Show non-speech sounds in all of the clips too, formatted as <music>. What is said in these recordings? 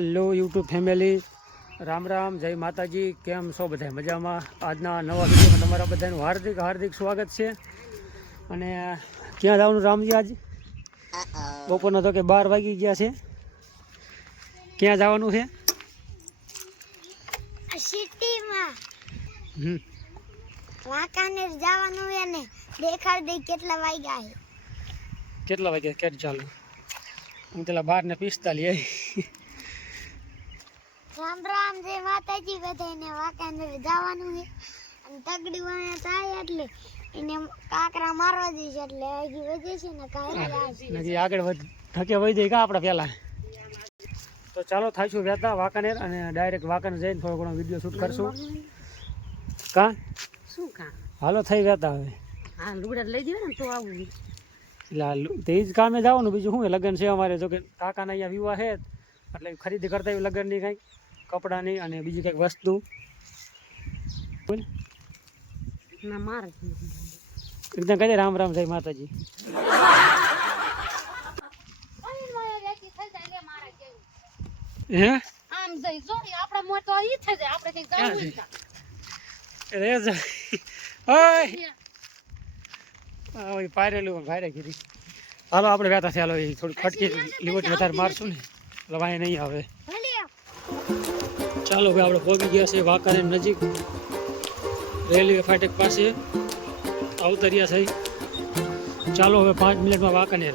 Hello YouTube family. Ram Ram જય માતાજી. કેમ છો બધા મજામાં? આજના નવા વિડીયોમાં તમારા બધાનું હાર્દિક હાર્દિક સ્વાગત છે. અને ક્યાં જવાનું રામજી આજ? બપોરના તો કે બાર વાગી ગયા છે. ક્યાં જવાનું છે? સિટીમાં. વાંકાનેર જવાનું છે ને દેખાડ દે કેટલા વાગ્યા છે. કેટલા વાગ્યા? કેટ ચાલુ. હું પેલા બાર ને પિસ્તાલીસ રામ રામ જે માતાજી. બધાને વાંકાનેર જવાનું છે. અને તગડી વાણા થાય એટલે એને કાકરા મારવા દઈશ એટલે આગી વધે છે ને કાંઈ નથી આગળ વધ ધકે વહી જાય કા આપણે પહેલા? તો ચાલો થાઈશું રહેતા વાંકાનેર અને ડાયરેક્ટ વાંકાનેર જઈને થોડો ઘણો વીડિયો શૂટ કરશું. કા? શું કા હાલો થઈ રહેતા હવે. હા લુગડા લઈ જઈએ ને તો આવું એટલે તે જ કામે જવાનું. બીજું શું લગ્ન છે અમારે. જો કે કાકાના અહીંયા વિવાહ છે જ. એટલે ખરીદી કરતા લગ્નની કંઈક. કપડાની અને બીજી કંઈક વસ્તુ. એકદમ કહી રામ રામ જય માતાજી. હે? આમ જઈ જો આપણા મોર તો ઈ થઈ જાય આપણે કઈ રે જ ઓય. ઓય પારેલું ભારે કીધી. હાલો આપણે વહેતા છે હાલો એ થોડી ખટકી લીવટ વધારે મારશું ને. વાંહે નહીં આવે. ચાલો ભાઈ આપણે પહોંચી ગયા છે વાંકાનેર નજીક. રેલવે ફાટક પાસે અવતર્યા છે ચાલો હવે પાંચ મિનિટમાં વાંકાનેર.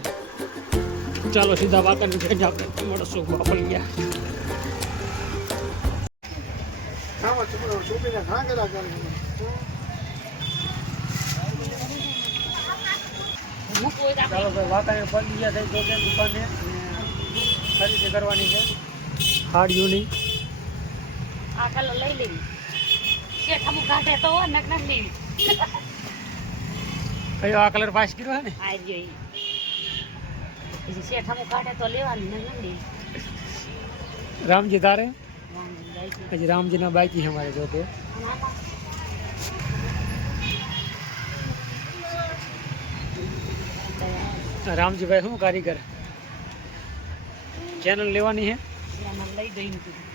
ચાલો સીધા વાંકાનેર જઈને આપણે મળશું વાપરી ગયા. મૂકવું હોય તો ચાલો ભાઈ વાંકાનેર પહોંચી ગયા છે. તો કે દુકાને અને ખરીદી કરવાની છે. સાડીઓની આ કલર લઈ લેવી શેઠ અમુક કાઢે તો હોય નક નક લેવી કયો આ કલર પાસ કર્યો છે ને આ જો ઈ. પછી શેઠ અમુક કાઢે તો લેવાની નક નક લેવી રામજી તારે વાંધો નહીં, લઈ જઈએ. હજી રામજીના બાકી છે અમારે જો કે ના, ના. રામજીભાઈ શું કારીગર ચેનલ લેવાની છે એમાં લઈ દઈને એ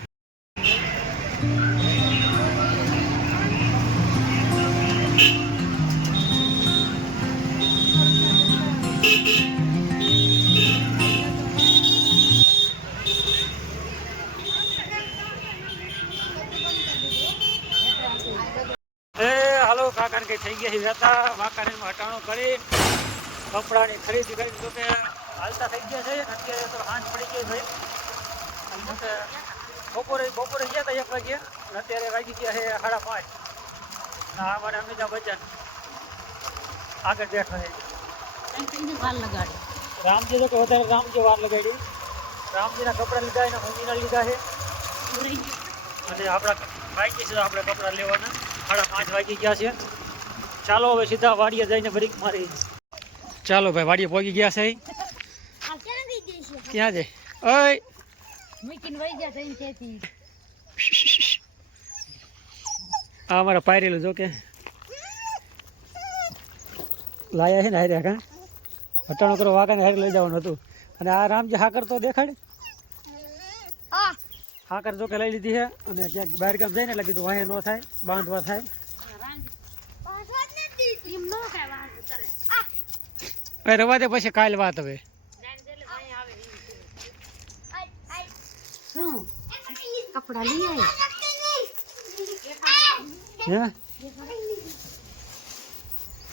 હાલો કાકાને કઈ થઈ ગયા છે જતા વાંકાનેરમાં હટાણો કરી કપડાની ખરીદી કરી તો કે હાલતા થઈ ગયા છે અત્યારે તો હાંજ પડી ગઈ ભાઈ અને જો કે બપોરે બપોરે ગયા હતા એક વાગે અને અત્યારે વાગી ગયા છે સાડા પાંચ. ના અમારે અમિતાભ બચ્ચન આગળ બેઠો છે. કંઈ વાર લગાડે. રામજી તો કે વધારે રામજી વાર લગાડી. રામજીના કપડાં લીધા એના મમ્મીના લીધા છે. પૂરી. ગયું. અને આપણા બાકી છે આપણે કપડાં લેવાના. સાડા પાંચ વાગી ગયા છે. ચાલો હવે સીધા વાડીએ જઈને બ્રેક મારી. ચાલો ભાઈ વાડીએ પહોંચી ગયા છે. ક્યાં છે? ઓય! આ અમારા પાયરેલું જો કે. લાયા છે ને હાર્યા કા હટાણો કરો હારે લઈ જવાનું હતું. અને આ રામજી હાકર તો દેખાડે. હાકર જો કે લઈ લીધી છે. અને ક્યાંક બહાર ગામ જઈને એટલે કીધું વાહે ન થાય બાંધવા થાય. એમ ન કાંઈ વાંધો કરે. હવે રવા દે પછી કાલ વાત હવે. શું? કપડા લઈ આવ્યા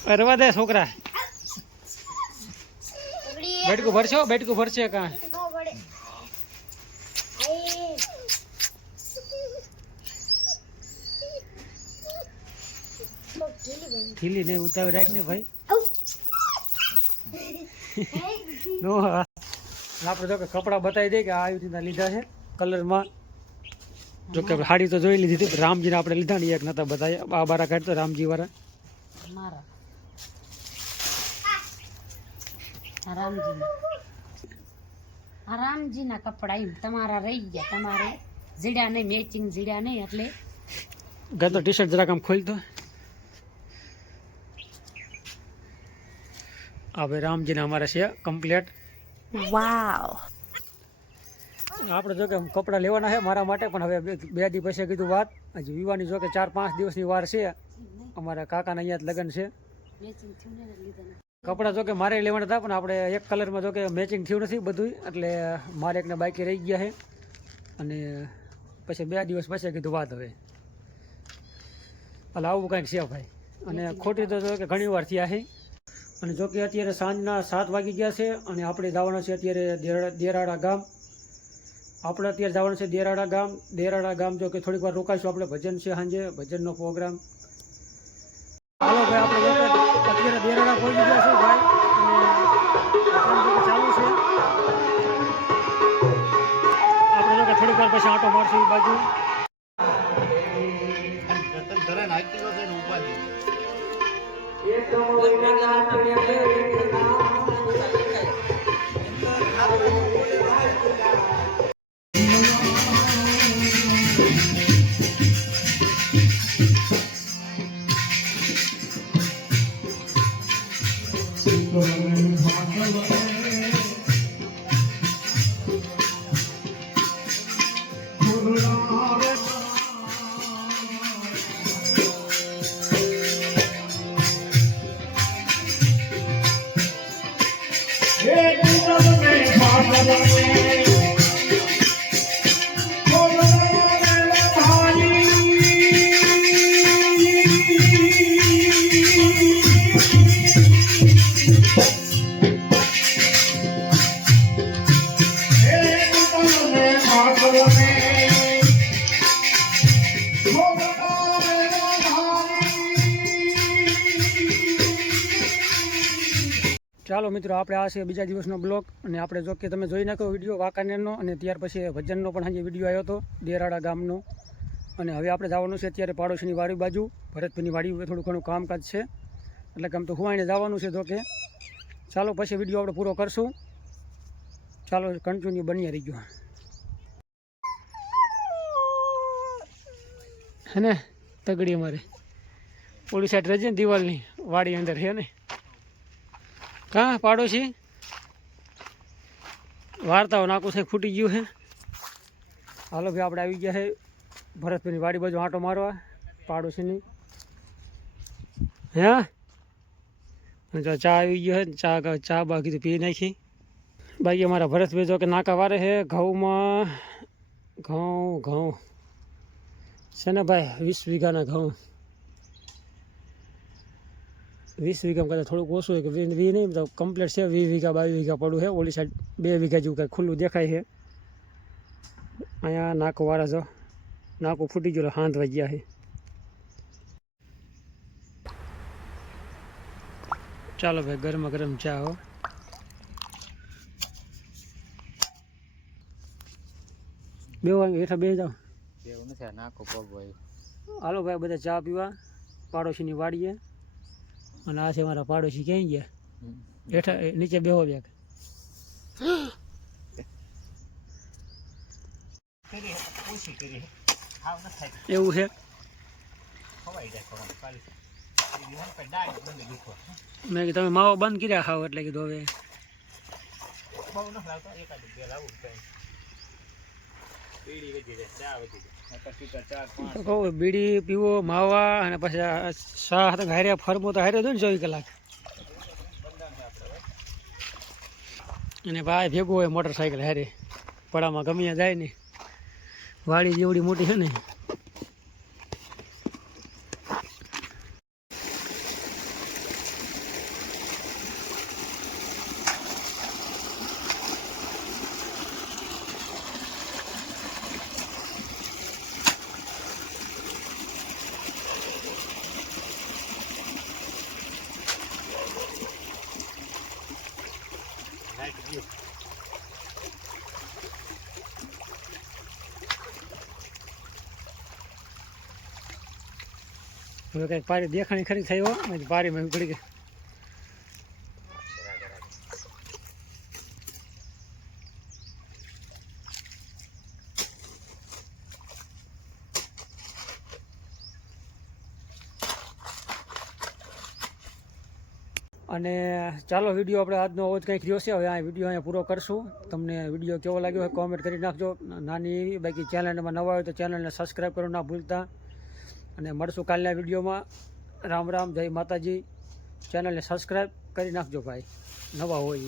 હે? રવા દે છોકરા. બેટકું ભરશો? બેટકું ભરશે કાં નો પડે. આય. બહુ ઢીલી ને ઉતાવી રાખ ને ભાઈ. <laughs> નો આપણે જો કે કપડાં બતાવી દઈએ કે આ આવી રીતના લીધા છે કલરમાં. જો કે સાડી તો જોઈ લીધી હતી પણ રામજીને આપણે લીધા ને એક નતા બતાવ્યા. આ બારા કાઢતો રામજી વાળા મારા. આ રામજીના. રામજીના કપડા એમ તમારા રહી ગયા તમારે જીડ્યા નહીં મેચિંગ જીડ્યા નહીં એટલે. ગતો ટી શર્ટ જરાક આમ ખોલતો. ભાઈ રામજીના અમારે છે કમ્પ્લેટ વાવ આપણે જો કે કપડાં લેવાના છે મારા માટે પણ હવે બે- દી પછી કીધું વાત. હજી વિવાની જો કે ચાર પાંચ દિવસની વાર છે. અમારા કાકાના અહીંયા જ લગ્ન છે. કપડાં જો કે મારે લેવાના હતા પણ આપણે એક કલરમાં જો કે મેચિંગ થયું નથી બધું એટલે મારે એકને બાકી રહી ગયા છે. અને પછી બે દિવસ પછી કીધું વાત હવે. એટલે આવું કાંઈક છે ભાઈ. અને ખોટી તો જો કે ઘણી વાર થયા છે. અને જો કે અત્યારે સાંજના સાત વાગી ગયા છે અને આપણે જવાના છે અત્યારે દેરા- દેરાડા ગામ. આપણે અત્યારે જવાનું છે દેરાડા ગામ. દેરાડા ગામ જો કે થોડીક વાર રોકાઈશું. આપણે ભજન છે સાંજે, ભજનનો પ્રોગ્રામ. હાલો ભાઈ, આપણે અત્યારે દેરાડા પહોંચી ગયા છે ભાઈ. ચાલુ છે. આપણે થોડીક વાર પછી આંટો મારશું એ બાજુ ચાલો મિત્રો, આપણે આ છે બીજા દિવસનો બ્લોગ. અને આપણે જો કે તમે જોઈ નાખો વીડિયો વાંકાનેરનો, અને ત્યાર પછી ભજનનો પણ આજે વીડિયો આવ્યો હતો દેરાડા ગામનો. અને હવે આપણે જવાનું છે અત્યારે પાડોશીની વાડી બાજુ. ભરતભાઈની વાડી થોડું ઘણું કામકાજ છે. એટલે આમ તો હુવાઈને જવાનું છે જો કે. ચાલો, પછી વીડિયો આપણે પૂરો કરશું. ચાલો કન્ટિન્યુ બની રહી ગયો હે ને, તગડી અમારે. ઓલી સાઈડ રજે દિવાલની વાડી અંદર, હે ને? કાં પાડોશી? વાર્તાઓ નાકું છે ફૂટી ગયું છે. હાલો ભાઈ, આપણે આવી ગયા છે ભરતભાઈની વાડી બાજુ આંટો મારવા, પાડોશીની. હે? ચા આવી ગયો છે ચા ચા બાકી તો પી નાખી. બાકી અમારા ભરતભાઈ જો કે નાકા વારે છે, ઘઉંમાં ઘઉં ઘઉં. છે ને ભાઈ, વીસ વીઘાના ઘઉં. વીસ વીઘામાં કદાચ થોડુંક ઓછું હોય કે વી વી નહીં તો કમ્પ્લીટ છે વીસ વીઘા બાવીસ વીઘા પડું છે. ઓલી સાઈડ બે વીઘા જેવું કાંઈ ખુલ્લું દેખાય છે. અહીંયા નાકો વાળા જો નાકો ફૂટી ગયો હાંત વાગ્યા છે. ચાલો ભાઈ ગરમા ગરમ ચા હો. બે વાગે હેઠા બે જાઓ. એવું નથી આ નાખો પગ હોય. હાલો ભાઈ બધા ચા પીવા પાડોશીની વાડીએ. અને આ છે મારા પાડોશી ક્યાંય ગયા? હેઠા નીચે બેહો બેગ એવું છે? મેં કીધું તમે માવો બંધ કર્યા ખાવ એટલે કીધું હવે. બહુ નથી લાવતો એકાદ બે લાવું કઈ પીડી વધી જાય ચા વધી જાય. તો કહું, બીડી પીવો, માવા અને પછી શાહ શા હાથે ફરમો તો હારે દો ને ચોવીસ કલાક. અને ભાઈ ભેગું હોય મોટરસાઇકલ હારે. પડામાં ગમ્યા જાય ને. વાડી જેવડી મોટી છે ને. હવે કંઈક પારી દેખાણી ખરી થઈ હોય પારીમાં પડી ગઈ. અને ચાલો વીડિયો આપણે આજનો આવો જ કંઈક રહ્યો છે, હવે આ વીડિયો અહીંયા પૂરો કરશું. તમને વીડિયો કેવો લાગ્યો હોય કોમેન્ટ કરી નાખજો. નાની એવી બાકી ચેનલમાં નવા હોય તો ચેનલને સબસ્ક્રાઈબ કરો ના ભૂલતા. અને મળશું કાલના વિડીયોમાં. રામ રામ, જય માતાજી. ચેનલને સબસ્ક્રાઈબ કરી નાખજો ભાઈ. નવા હોય